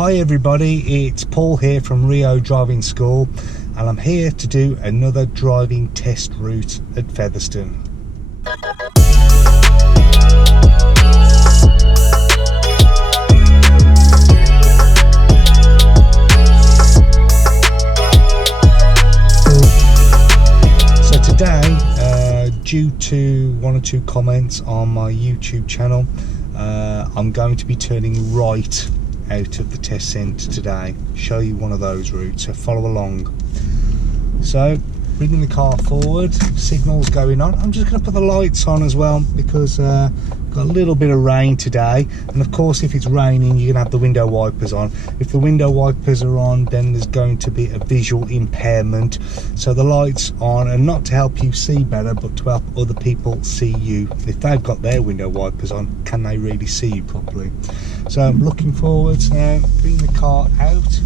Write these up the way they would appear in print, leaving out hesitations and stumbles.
Hi everybody, it's Paul here from Rio Driving School, and I'm here to do another driving test route at Featherstone. So today, due to one or two comments on my YouTube channel, I'm going to be turning right out of the test centre today, show you one of those routes, so follow along. So bringing the car forward, signals going on. I'm just going to put the lights on as well because got a little bit of rain today, and of course if it's raining you're going to have the window wipers on. If the window wipers are on, then there's going to be a visual impairment, so the lights on are not to help you see better but to help other people see you. If they've got their window wipers on, can they really see you properly? So I'm looking forwards now, bring the car out,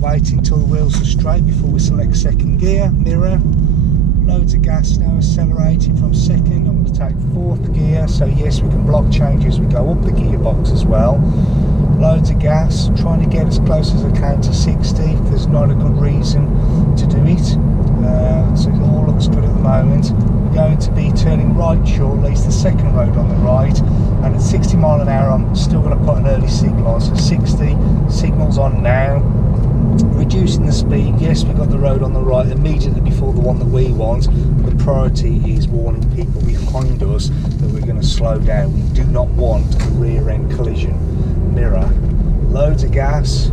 waiting until the wheels are straight before we select second gear, mirror. Loads of gas now, accelerating from second. I'm going to take fourth gear, so yes, we can block change as we go up the gearbox as well. Loads of gas, trying to get as close as I can to 60. There's not a good reason to do it, so it all looks good at the moment. We're going to be turning right shortly. It's the second road on the right, and at 60 mile an hour I'm still going to put an early signal on, so 60 signals on now. Reducing the speed, yes, we've got the road on the right immediately before the one that we want. The priority is warning people behind us that we're going to slow down. We do not want a rear end collision. Mirror, loads of gas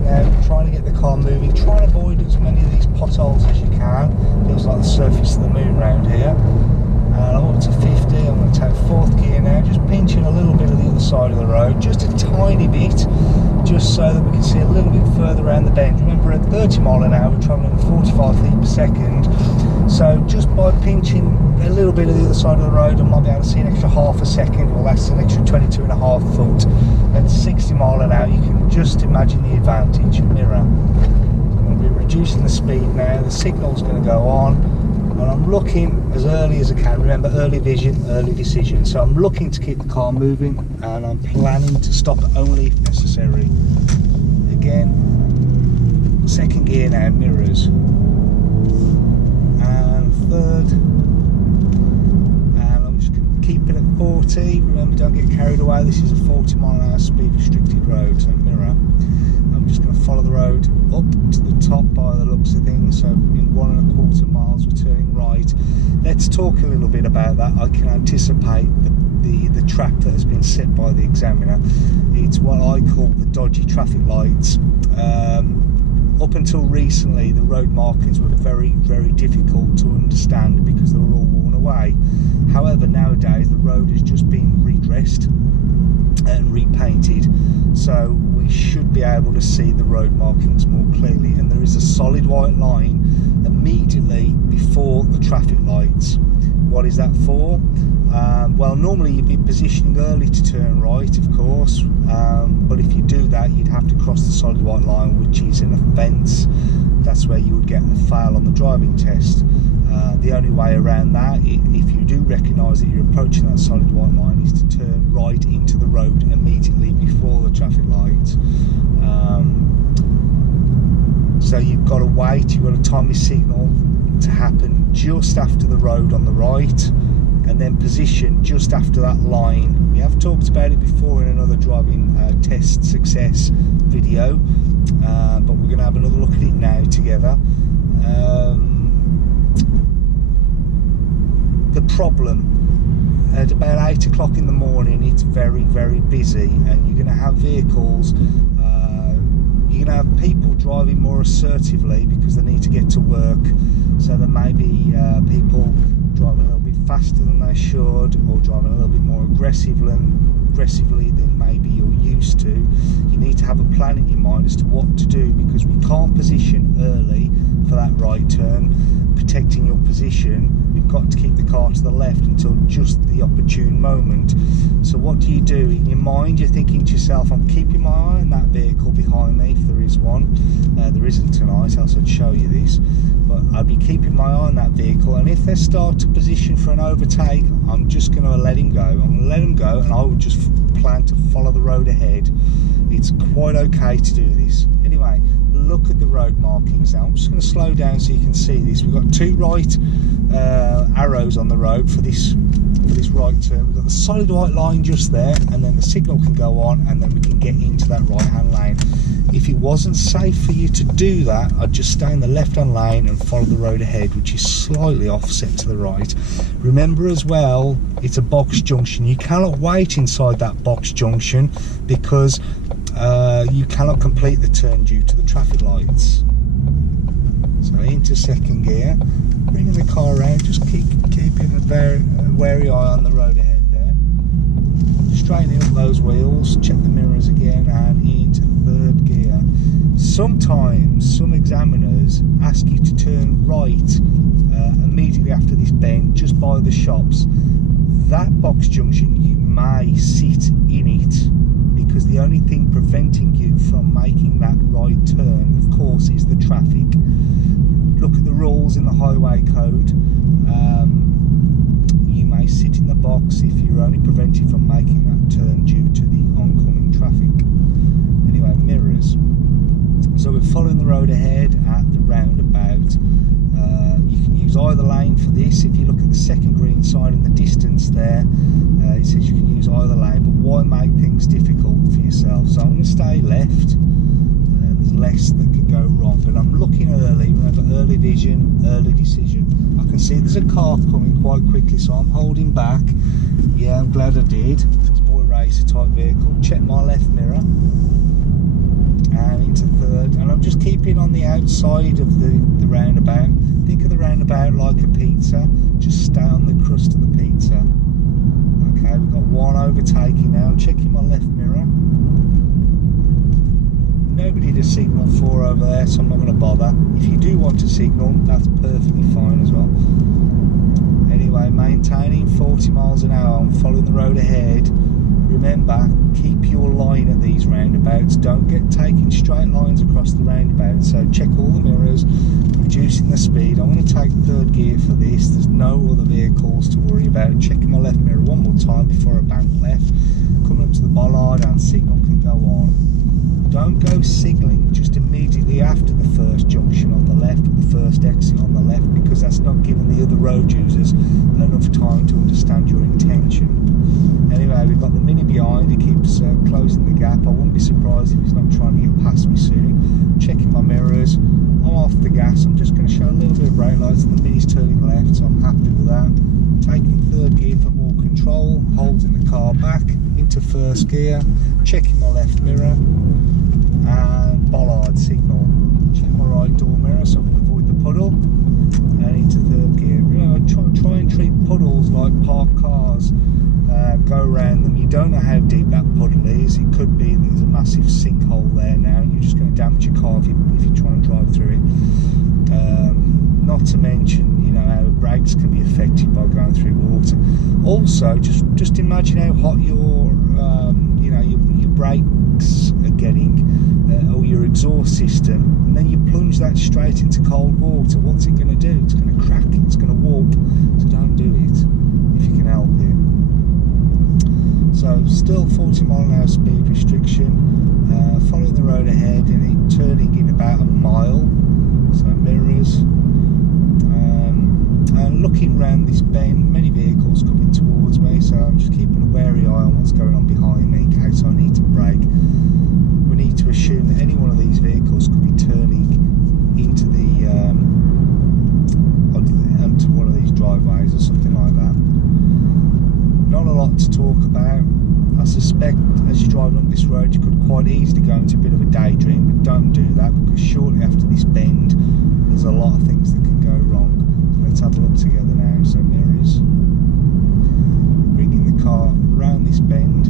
now, trying to get the car moving, trying to avoid as many of these potholes as you can. Feels like the surface of the moon round here. And I'm up to 50, I'm going to take fourth gear now, just pinching a little bit of the other side of the road, just a tiny bit, just so that we can see a little bit further around the bend. Remember, at 30 mile an hour we're travelling at 45 feet per second, so just by pinching a little bit of the other side of the road I might be able to see an extra half a second, well that's an extra 22.5 foot. At 60 mile an hour you can just imagine the advantage. Mirror, I'm going to be reducing the speed now, the signal's going to go on. And I'm looking as early as I can. Remember, early vision, early decision. So I'm looking to keep the car moving, and I'm planning to stop only if necessary. Again, second gear now, mirrors. And third. And I'm just going to keep it at 40. Remember, don't get carried away. This is a 40 mile an hour speed restricted road, so mirror. I'm just going to follow the road up to the top by the looks of things, so in 1.25 miles we're turning right. Let's talk a little bit about that. I can anticipate the trap that has been set by the examiner. It's what I call the dodgy traffic lights. Up until recently the road markings were very, very difficult to understand because they were all worn away. However, nowadays the road has just been redressed and repainted, so we should be able to see the road markings more clearly, and there is a solid white line immediately before the traffic lights. What is that for? Well, normally you'd be positioning early to turn right, of course, but if you do that you'd have to cross the solid white line, which is an offence. That's where you would get the fail on the driving test. The only way around that, if you do recognise that you're approaching that solid white line, is to turn right into the road immediately before the traffic lights. So you've got to wait, you've got to time your signal to happen just after the road on the right, and then position just after that line. We have talked about it before in another driving test success video, but we're going to have another look at it now together. The problem, at about 8 o'clock in the morning it's very, very busy, and you're going to have vehicles, you're going to have people driving more assertively because they need to get to work, so there may be people driving a little bit faster than they should, or driving a little bit more aggressively than maybe you're used to. You need to have a plan in your mind as to what to do, because we can't position early for that right turn, protecting your position. We've you've got to keep the car to the left until just the opportune moment. So what do? In your mind you're thinking to yourself, I'm keeping my eye on that vehicle behind me, if there is one. There isn't tonight, else I'd show you this, but I'd be keeping my eye on that vehicle, and if they start to position for an overtake, I'm just going to let him go. I'm going to let him go, and I would just plan to follow the road ahead. It's quite okay to do this. Anyway, look at the road markings now. I'm just going to slow down so you can see this. We've got two right arrows on the road for this right turn. We've got the solid white line just there, and then the signal can go on, and then we can get into that right hand lane. If it wasn't safe for you to do that, I'd just stay in the left hand lane and follow the road ahead, which is slightly offset to the right. Remember as well, it's a box junction. You cannot wait inside that box junction because you cannot complete the turn due to the traffic lights. So into second gear, bringing the car around, just keeping a very wary eye on the road ahead there. Straightening up those wheels, check the mirrors again, and into third gear. Sometimes some examiners ask you to turn right immediately after this bend, just by the shops. That box junction, you may sit in it, because the only thing preventing you from making that right turn, of course, is the traffic. Look at the rules in the highway code. You may sit in the box if you're only prevented from making that turn due to the oncoming traffic. Anyway, mirrors. So we're following the road ahead at the roundabout. You can use either lane for this. If you look at the second green sign in the distance there, it says you can use either lane, but why make things difficult for yourself? So I'm going to stay left. There's less that can go wrong, but I'm looking early. Remember, early vision, early decision. I can see there's a car coming quite quickly, so I'm holding back. Yeah, I'm glad I did. It's a boy racer type vehicle. Check my left mirror and into third, and I'm just keeping on the outside of the roundabout. Think of the roundabout like a pizza. Just stay on the crust of the pizza. Okay, we've got one overtaking now. Checking my left mirror. Nobody to signal for over there, so I'm not going to bother. If you do want to signal, that's perfectly fine as well. Anyway, maintaining 40 miles an hour. I'm following the road ahead. Remember, keep your line at these roundabouts. Don't get taking straight lines across the roundabout. So check all the mirrors, reducing the speed. I'm going to take third gear for this. There's no other vehicles to worry about. Checking my left mirror one more time before I bank left. Coming up to the bollard, and signal can go on. Don't go signalling just immediately after the first junction on the left, or the first exit on the left, because that's not giving the other road users enough time to understand your intention. Anyway, we've got the Mini behind. He keeps closing the gap. I wouldn't be surprised if he's not trying to get past me soon. Checking my mirrors. I'm off the gas. I'm just going to show a little bit of brake lights, and the Mini's turning left, so I'm happy with that. Taking third gear for more control, holding the car back into first gear, checking my left mirror, and bollard signal. Check my right door mirror so I can avoid the puddle, and into third gear. You know, try and treat puddles like parked cars. Go around them. You don't know how deep that puddle is. It could be that there's a massive sinkhole there now, and you're just going to damage your car if you try and drive through it. Not to mention, you know, how brakes can be affected by going through water. Also, just imagine how hot your brakes are getting, or your exhaust system, and then you plunge that straight into cold water. What's it going to do? It's going to crack. It's going to warp. So don't do it if you can help it. So still 40 mile an hour speed restriction. Following the road ahead, and turning in about a mile. So mirrors. And looking round this bend, many vehicles coming towards me, so I'm just keeping a wary eye on what's going on behind me in case I need to brake. We need to assume that any one of these vehicles could be turning into onto one of these driveways or something like that. Not a lot to talk about. I suspect as you're driving up this road you could quite easily go into a bit of a daydream, but don't do that, because shortly after this bend there's a lot of things that can go wrong. Let's have a look together now. So mirrors, bringing the car around this bend.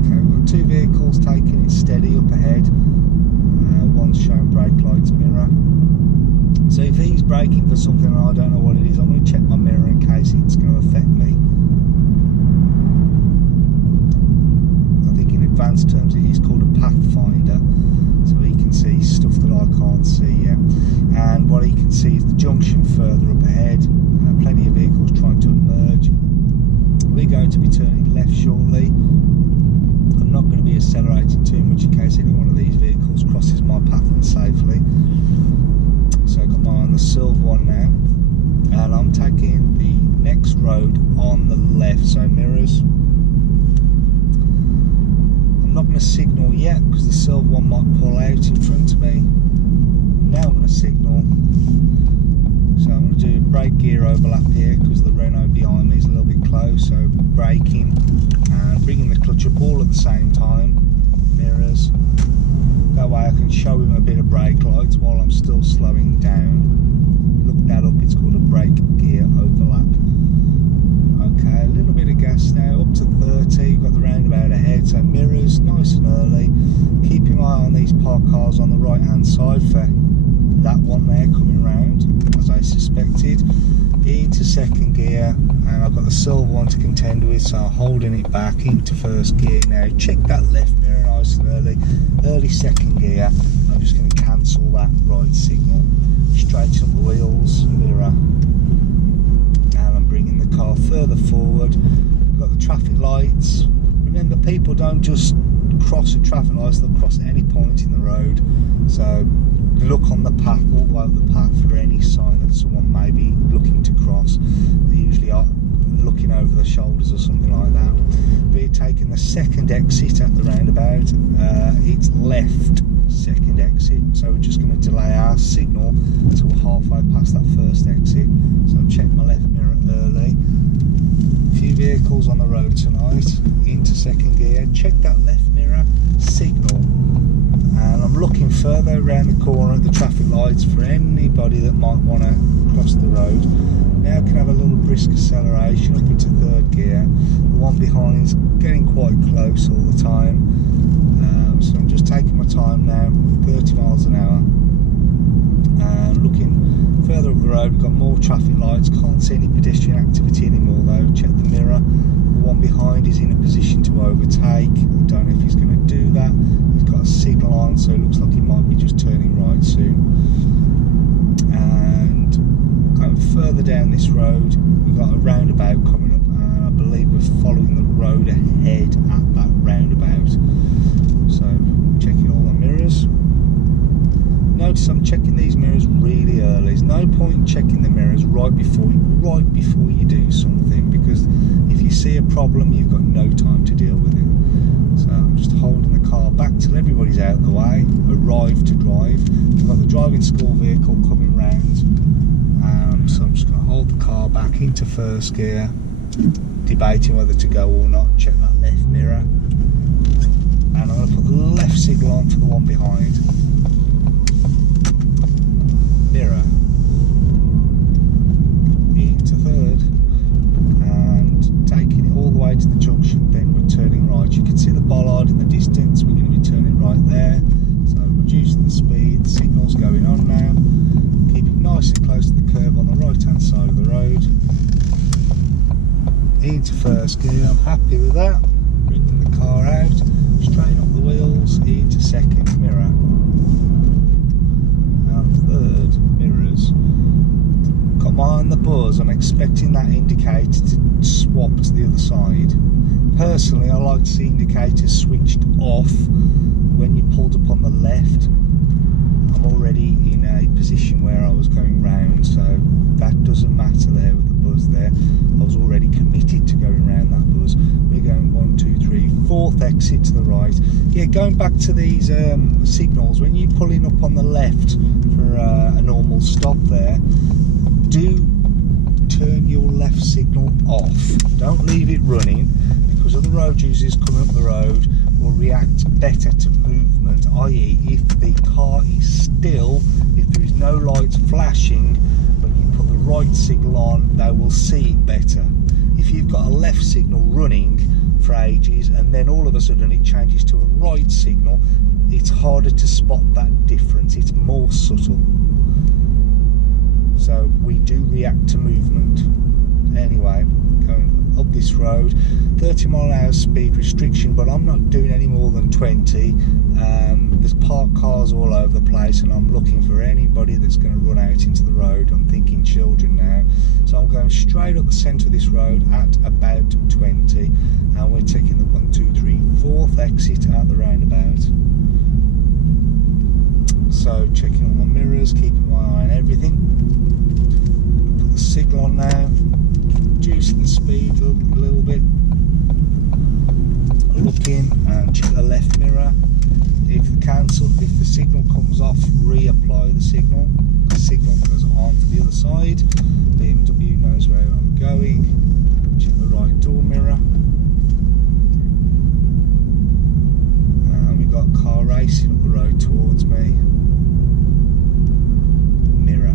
Okay, we've got two vehicles taking it steady up ahead. One's showing brake lights, mirror. So if he's braking for something and I don't know what it is, I'm going to check my mirror in case it's going to affect me. I think in advanced terms it is called a pathfinder, so he can see stuff that I can't see yet. And what he can see is the junction further up ahead, plenty of vehicles trying to emerge. We're going to be turning left shortly. I'm not going to be accelerating too much in case any one of these vehicles crosses my path unsafely. So I've got my eye on the silver one now, and I'm taking the next road on the left, so mirrors. I'm not going to signal yet because the silver one might pull out in front of me. Now I'm going to signal. So I'm going to do a brake gear overlap here because the Renault behind me is a little bit close, so braking and bringing the clutch up all at the same time. Mirrors. That way I can show him a bit of brake lights while I'm still slowing down. Look that up, it's called a brake gear overlap. Okay, a little bit of gas now, up to 30, got the roundabout ahead, so mirrors, nice and early. Keeping an eye on these parked cars on the right hand side for that one there coming round, as I suspected. Into second gear, and I've got the silver one to contend with, so I'm holding it back into first gear now. Check that left mirror nice and early second gear. I'm just going to cancel that right signal, straighten up the wheels, mirror, and I'm bringing the car further forward. We've got the traffic lights. Remember, people don't just cross at traffic lights, they'll cross at any point in the road, so look on the path, all the way up the path, for any sign that someone may be looking to cross. They usually are looking over their shoulders or something like that. We're taking the second exit at the roundabout. It's left second exit, so we're just going to delay our signal until we're halfway past that first exit. So I'll check my left mirror early. A few vehicles on the road tonight. Into second gear, check that left mirror, signal. And I'm looking further around the corner at the traffic lights for anybody that might want to cross the road. Now I can have a little brisk acceleration up into third gear. The one behind is getting quite close all the time. So I'm just taking my time now, 30 miles an hour. And looking further up the road, we've got more traffic lights. Can't see any pedestrian activity anymore though. Check the mirror. The one behind is in a position to overtake. I don't know if he's going to do that. He's got a signal on, so it looks like he might be just turning right soon. And going further down this road, we've got a roundabout coming up, and I believe we're following the road ahead at that roundabout. So checking all the mirrors. Notice I'm checking these mirrors really early. There's no point checking the mirrors right before you do something, because if you see a problem, you've got no time to deal with it. So I'm just holding the car back till everybody's out of the way, arrive to drive. We've got the driving school vehicle coming round, so I'm just going to hold the car back into first gear, debating whether to go or not. Check that left mirror, and I'm going to put the left signal on for the one behind. Mirror into third, and taking it all the way to the junction, then we're turning right. You can see the bollard in the distance. We're going to be turning right there, so reducing the speed. The signal's going on now. Keep it nice and close to the curb on the right hand side of the road. Into first gear, I'm happy with that. Bringing the car out, straighten up the wheels. Into second, mirror. Third, mirrors. Got my eye on the buzz. I'm expecting that indicator to swap to the other side. Personally, I like to see indicators switched off when you pulled up on the left. I'm already in a position where I was going round, so that doesn't matter there with the buzz there. I was already committed to going round that buzz. We're going 1, 2, 3, 4th exit to the right. Yeah, going back to these signals, when you're pulling up on the left for a normal stop there, do turn your left signal off. Don't leave it running, because other road users coming up the road will react better to movement, i.e. if the car is still, if there is no lights flashing, when you put the right signal on, they will see it better. If you've got a left signal running for ages and then all of a sudden it changes to a right signal, it's harder to spot that difference. It's more subtle. so we do react to movement. Anyway, going up this road, 30 mile an hour speed restriction, but I'm not doing any more than 20. There's parked cars all over the place, and I'm looking for anybody that's going to run out into the road. I'm thinking children now, so I'm going straight up the centre of this road at about 20, and we're taking the 1, 2, 3, 4th exit at the roundabout. So checking all my mirrors, keeping my eye on everything. Put the signal on now, reducing the speed a little bit. Looking and check the left mirror. If the signal comes off, reapply the signal. The signal goes on to the other side. BMW knows where I'm going. Check the right door mirror. And we've got a car racing up the road towards me. Mirror.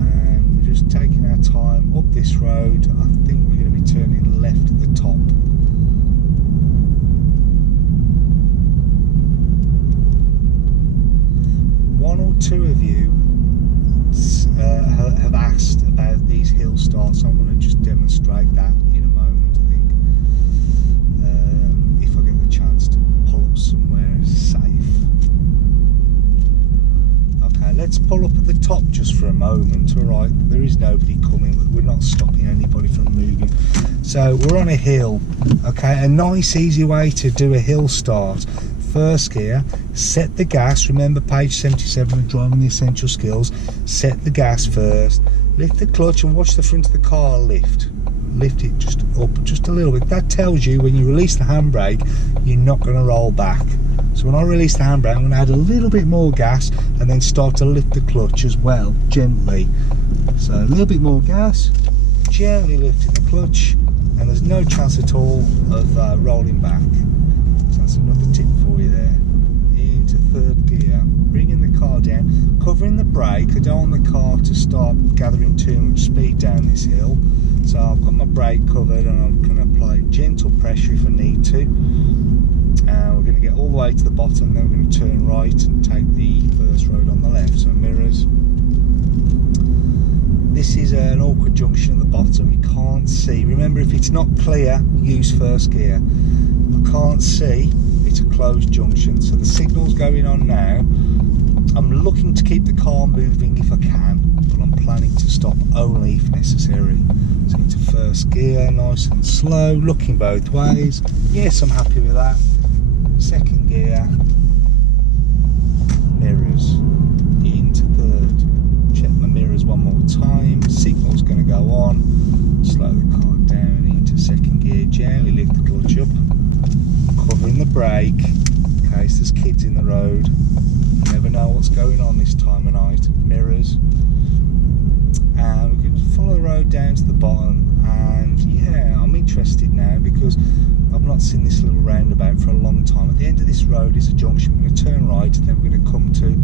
And we're just taking our time up this road. I think we're going to be turning left at the top. One or two of you have asked about these hill starts. I'm going to just demonstrate that in a moment, I think, if I get the chance to pull up somewhere safe. Okay, let's pull up at the top just for a moment. Alright, there is nobody coming, we're not stopping anybody from moving. So we're on a hill. Okay, a nice easy way to do a hill start. First gear, set the gas. Remember page 77 of Driving the Essential Skills. Set the gas first, lift the clutch and watch the front of the car lift it just up just a little bit. That tells you when you release the handbrake you're not going to roll back. So when I release the handbrake, I'm going to add a little bit more gas and then start to lift the clutch as well, gently. So a little bit more gas, gently lifting the clutch, and there's no chance at all of rolling back. So that's another tip for you there. Into third gear, bringing the car down, covering the brake. I don't want the car to start gathering too much speed down this hill, so I've got my brake covered and I'm going to apply gentle pressure if I need to. We're going to get all the way to the bottom, then we're going to turn right and take the first road on the left. So mirrors. This is an awkward junction at the bottom, you can't see. Remember, if it's not clear, use first gear. I can't see, it's a closed junction, so the signal's going on now. I'm looking to keep the car moving if I can, but I'm planning to stop only if necessary. So into first gear, nice and slow, looking both ways. Yes, I'm happy with that. Second gear, mirrors, into third. Check my mirrors one more time. Signal's going to go on. Slow the car down into second gear, gently lift the clutch up. Covering the brake in case there's kids in the road. You never know what's going on this time of night. Mirrors. And we're going to follow the road down to the bottom. And yeah, I'm interested now because I've not seen this little roundabout for a long time. At the end of this road is a junction. We're going to turn right, and then we're going to come to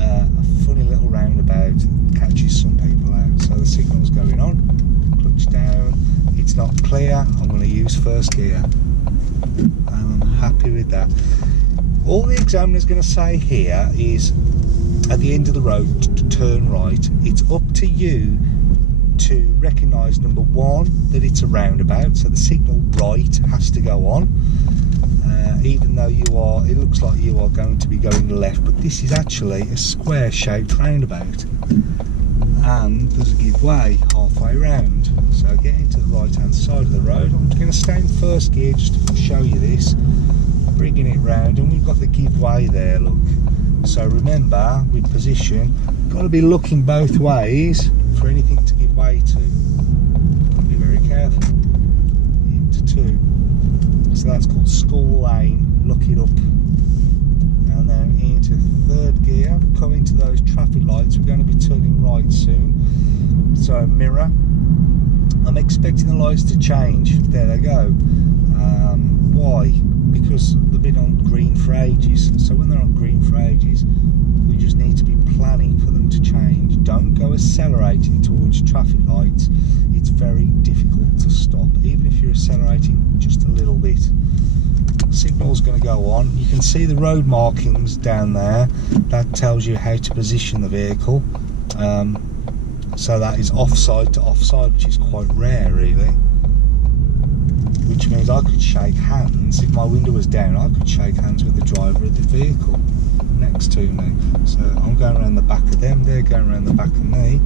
a funny little roundabout that catches some people out. So the signal's going on. Clutch down. It's not clear. I'm going to use first gear. And I'm happy with that. All the examiner's going to say here is at the end of the road to turn right. It's up to you to recognise, number one, that it's a roundabout, so the signal right has to go on, even though it looks like you are going to be going left, but this is actually a square shaped roundabout and there's a give way halfway round. So getting to the right hand side of the road, I'm going to stay in first gear just to show you this, bringing it round, and we've got the give way there, look. So remember, with position, got to be looking both ways for anything to give way to. Got to be very careful. Into two. So that's called school lane. Look it up. And then into third gear, coming to those traffic lights. We're going to be turning right soon. So mirror. I'm expecting the lights to change. There they go. Why? Because they've been on green for ages. So when they're on green for ages, we just need to be planning for them to change. Don't go accelerating towards traffic lights. It's very difficult to stop, even if you're accelerating just a little bit. Signal's going to go on. You can see the road markings down there. That tells you how to position the vehicle. So that is offside to offside, which is quite rare really, which means I could shake hands. If my window was down, I could shake hands with the driver of the vehicle next to me. So I'm going around the back of them, they're going around the back of me,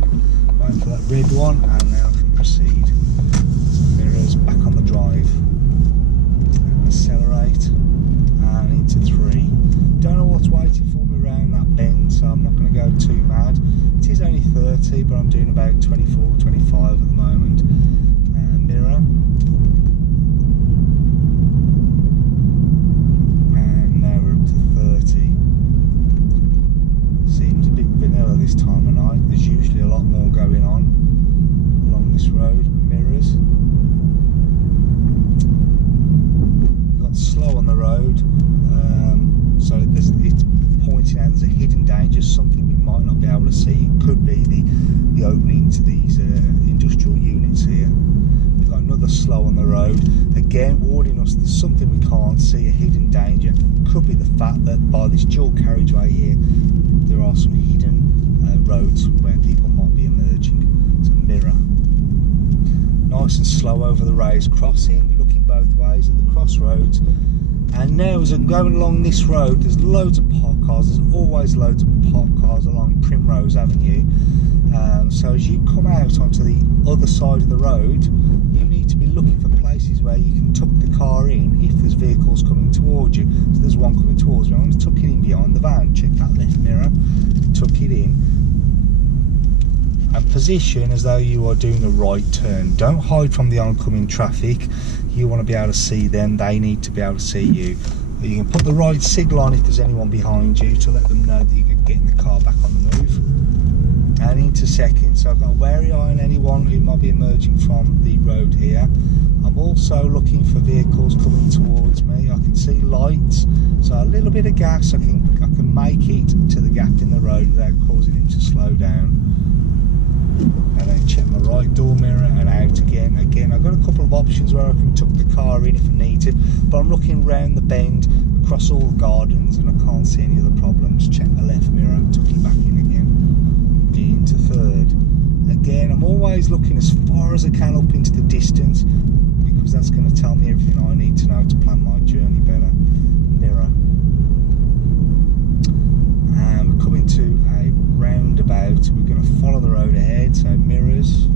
waiting for that red one, and now I can proceed. Mirrors back on the drive, accelerate, and into 3. Don't know what's waiting for me around that bend, so I'm not going to go too mad. It is only 30, but I'm doing about 24, 25 at the moment. Mirror. And now we're up to 30. Seems a bit vanilla this time of night. There's usually a lot more going on along this road. Mirrors. We've got slow on the road. So it's pointing out there's a hidden danger, something we might not be able to see. It could be the opening to these industrial units here. We've got another slow on the road, again warning us there's something we can't see, a hidden danger. Could be the fact that by this dual carriageway here there are some hidden roads where people might be emerging. So mirror. Nice and slow over the raised crossing, looking both ways at the crossroads. And now as I'm going along this road, there's loads of parked cars. There's always loads of parked cars along Primrose Avenue. So as you come out onto the other side of the road, you need to be looking for places where you can tuck the car in if there's vehicles coming towards you. So there's one coming towards me. I'm going to tuck it in behind the van. Check that left mirror. Tuck it in. And position as though you are doing a right turn. Don't hide from the oncoming traffic. You want to be able to see them, they need to be able to see you. You can put the right signal on if there's anyone behind you to let them know that you can get the car back on the move. And into second, so I've got a wary eye on anyone who might be emerging from the road here. I'm also looking for vehicles coming towards me. I can see lights, so a little bit of gas, I can make it to the gap in the road without causing him to slow down. And then check my right door mirror and out again. I've got a couple of options where I can tuck the car in if I need to, but I'm looking round the bend across all the gardens and I can't see any other problems. Check the left mirror, tuck it back in again. Into third. Again, I'm always looking as far as I can up into the distance because that's going to tell me everything I need to know to plan my journey better. Mirror. And we're coming to a roundabout. We're going to follow the road ahead, so mirrors.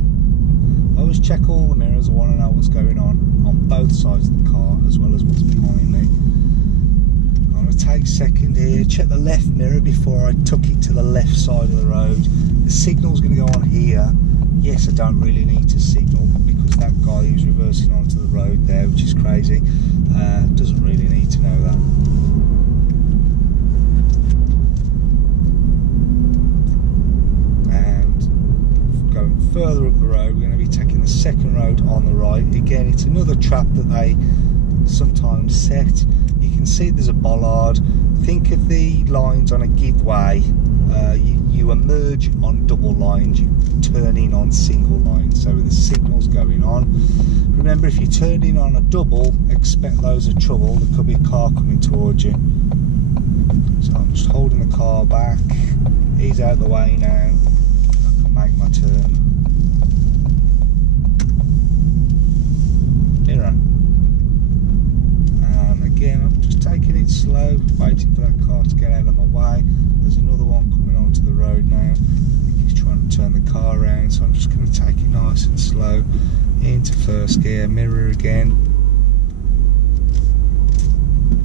I always check all the mirrors. I want to know what's going on both sides of the car as well as what's behind me. I'm going to take second here, check the left mirror before I tuck it to the left side of the road. The signal's going to go on here. Yes, I don't really need to signal because that guy who's reversing onto the road there, which is crazy, doesn't really need to know that. Going further up the road, we're going to be taking the second road on the right. Again, it's another trap that they sometimes set. You can see there's a bollard. Think of the lines on a give way. You emerge on double lines, you turn in on single lines. So the signal's going on. Remember, if you turn in on a double, expect loads of trouble. There could be a car coming towards you. So I'm just holding the car back. He's out of the way now. Make my turn. Mirror. And again, I'm just taking it slow, waiting for that car to get out of my way. There's another one coming onto the road now. I think he's trying to turn the car around, so I'm just going to take it nice and slow into first gear. Mirror again.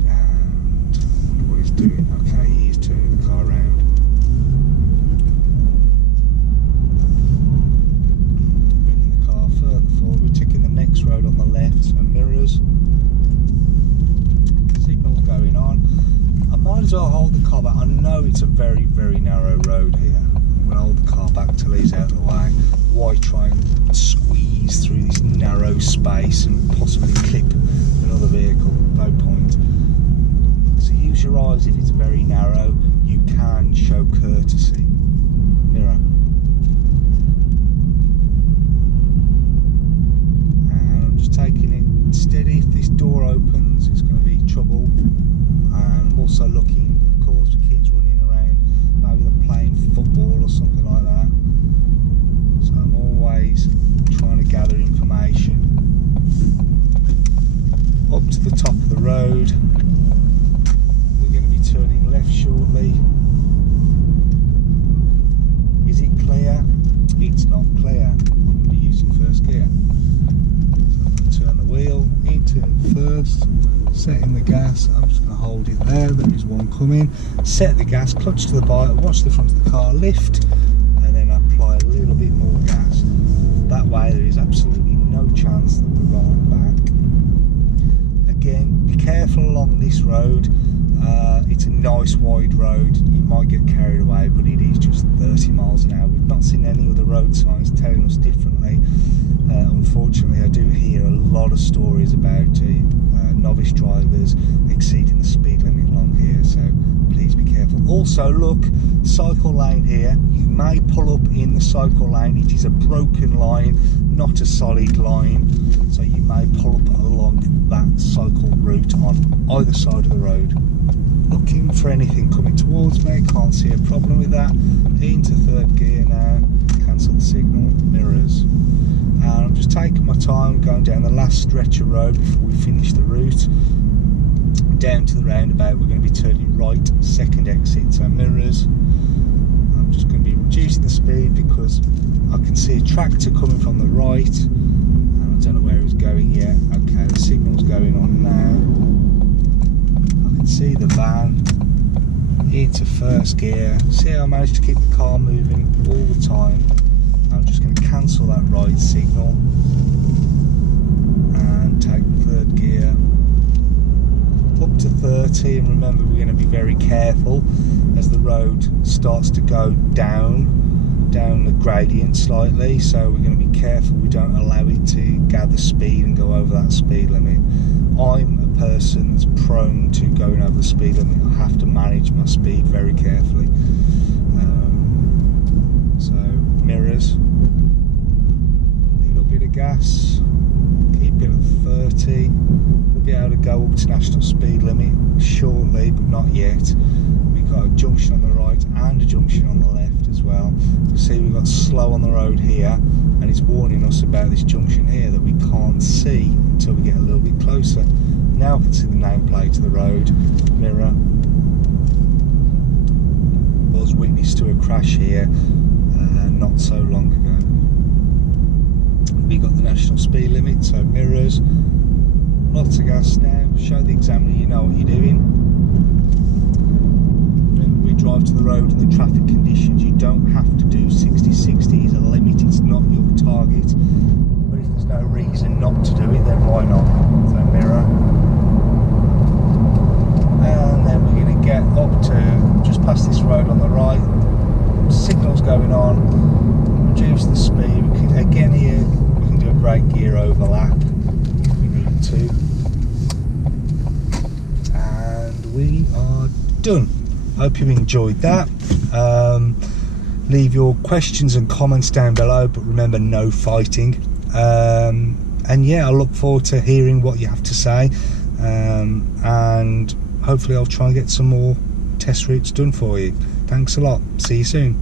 And I wonder what he's doing. Okay, he is turning the car around. We're taking the next road on the left, so mirrors, signals going on. I might as well hold the car back. I know it's a very, very narrow road here. I'm going to hold the car back till he's out of the way. Why try and squeeze through this narrow space and possibly clip another vehicle? No point. So use your eyes if it's very narrow. You can show courtesy. Mirror. Taking it steady. If this door opens, it's going to be trouble. And I'm also looking, of course, for kids running around. Maybe they're playing football or something like that. setting the gas. I'm just going to hold it there. There is one coming. Set the gas, clutch to the bike, watch the front of the car lift, and then apply a little bit more gas. That way there is absolutely no chance that we're rolling back. Again, be careful along this road. It's a nice wide road. You might get carried away, but it is just 30 miles an hour. We've not seen any other road signs telling us differently. Unfortunately, I do hear a lot of stories about novice drivers exceeding the speed limit along here, so please be careful. Also, look, cycle lane here. You may pull up in the cycle lane. It is a broken line, not a solid line, so you may pull up along that cycle route on either side of the road. Looking for anything coming towards me, can't see a problem with that. Into third gear now, cancel the signal, mirrors. And I'm just taking my time going down the last stretch of road before we finish the route. Down to the roundabout, we're going to be turning right, second exit, so mirrors. I'm just going to be reducing the speed because I can see a tractor coming from the right, and I don't know where he's going yet. Okay, the signal's going on now. I can see the van into first gear. See how I managed to keep the car moving all the time. I'm just going to cancel that right signal and take third gear up to 30, and remember we're going to be very careful as the road starts to go down the gradient slightly, so we're going to be careful we don't allow it to gather speed and go over that speed limit. I'm a person that's prone to going over the speed limit. I have to manage my speed very carefully. So mirrors, a little bit of gas, keep it at 30. We'll be able to go up to national speed limit shortly, but not yet. We've got a junction on the right and a junction on the left as well. You see we've got slow on the road here, and it's warning us about this junction here that we can't see until we get a little bit closer. Now I can see the nameplate of the road, mirror. Was witness to a crash here not so long ago. We got the national speed limit, so mirrors, lots of gas now. Show the examiner you know what you're doing. Remember, we drive to the road and the traffic conditions. You don't have to do 60/60 is a limit, it's not your target. But if there's no reason not to do it, then why not? So mirror. And then we're going to get up to just past this road on the right. Signals going on, reduce the speed. We can, again here we can do a brake gear overlap if we need to, and we are done. Hope you enjoyed that. Leave your questions and comments down below, but remember, no fighting. And yeah, I look forward to hearing what you have to say, and hopefully I'll try and get some more test routes done for you. Thanks a lot. See you soon.